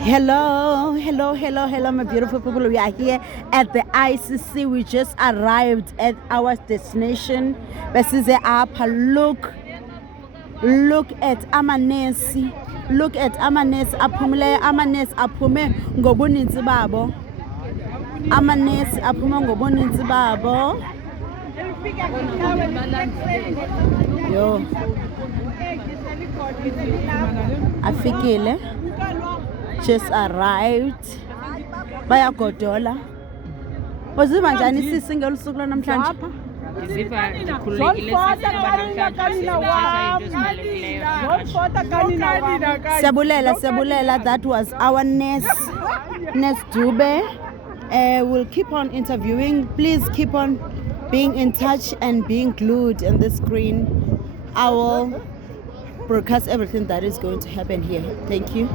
Hello, my beautiful people. We are here at the ICC. We just arrived at our destination. Besize apha. Look at amanesi. Look at amanesi aphumileyo. Amanesi aphume ngobuninzi babo. Amanesi aphume ngobuninzi babo. Yo. Afikile. Just arrived. Bayagodola. Uziva njani sisi ngelusuku namhlanje? Ndiziva ndikhululekile Siyabulela. That was our Nes Dube. We'll keep on interviewing. Please keep on being in touch and being glued on the screen. I will broadcast everything that is going to happen here. Thank you.